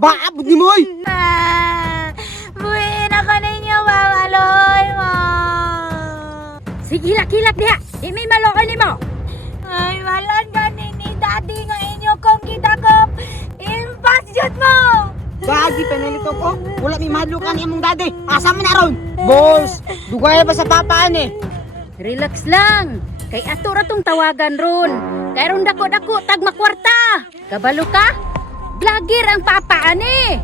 Baab ni mo oy. Buhin ako ninyo, mamaloy mo. Sige hilak-hilak diha. Di may malokoy nimo. Ay, malan ganin ni daddy nga inyo kong gidakop. Impas jud mo. Bagi penalito ko. Wala mi madlukan ni imong dadi. Asa man na ron? Boss, dugay ba sa papaan eh? Relax lang. Kay ato ra tong tawagan ron. Kay ron dako-dako tag makwarta. Kabalo ka? Vlogger ang papa ani.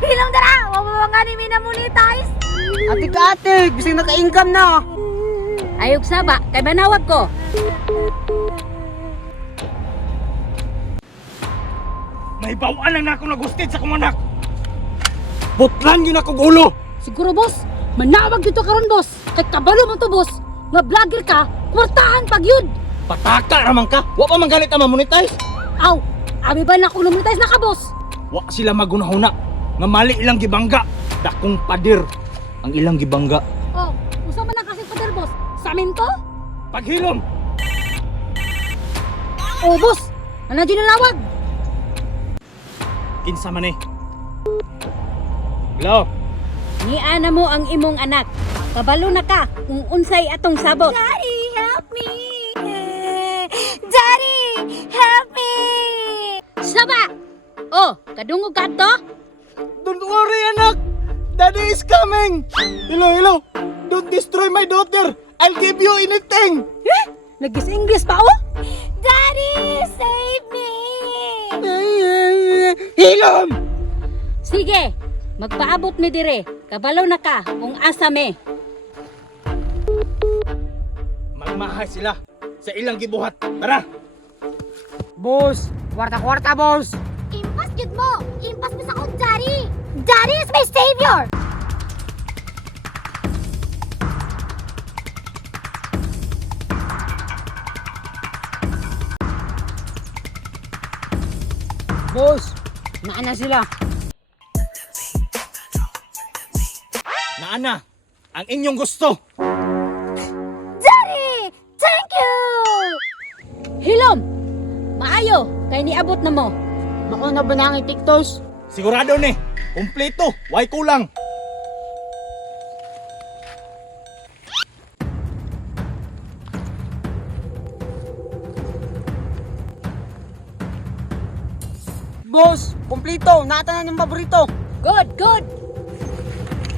Hilong dara, wa mo nga ni minamonetize. Ate, bising naka-income na. Ayog saba, kay manawag ko. May bawaan lang na ako nagustit sa kumanak. Butlan yun ako gulo. Siguro boss, manawag dito karon boss. Kay kabalo mo to boss. Nga vlogger ka, kwartahan pag yun. Pataka raman ka. Wa pa man ganit ang mamonetize. Aw, abi ba na akong namonetize na ka boss? Wa sila magunahuna. Nga mali ilang gibangga. Dakong padir ang ilang gibangga. Oh, usa man ang kasi pader boss. Sa amin to? Paghilom. Oh boss, ano din nawag? Kinsa man eh. Hello. Niana mo ang imong anak. Kabalo na ka kung unsay atong sabot. Daddy, help me. Daddy, help me. Saba! Oh, kadungog ka to? Don't worry anak. Daddy is coming. Hello. Don't destroy my daughter. I'll give you anything. Nagis-English pa oh? Daddy, save me. Hilom. Sige, magpaabot mi dire. Kabalo na ka kung asa me. Magmahay sila sa ilang gibuhat. Tara. Boss, kwarta-kwarta boss. Impas jud mo. Impas mo sa akong daddy. Daddy is my savior. Boss, naana sila. Naana, ang inyong gusto. Daddy, thank you. Hilom! Maayo, kay niabot na mo. Mako na ba nang itiktos? Sigurado ni. Kumpleto. Way kulang. Boss, kumplito. Nata na ng paborito. Good!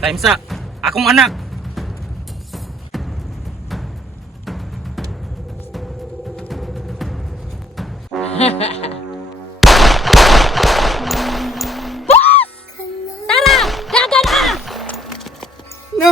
Time sa akong anak. Tara! Dagan na! Na!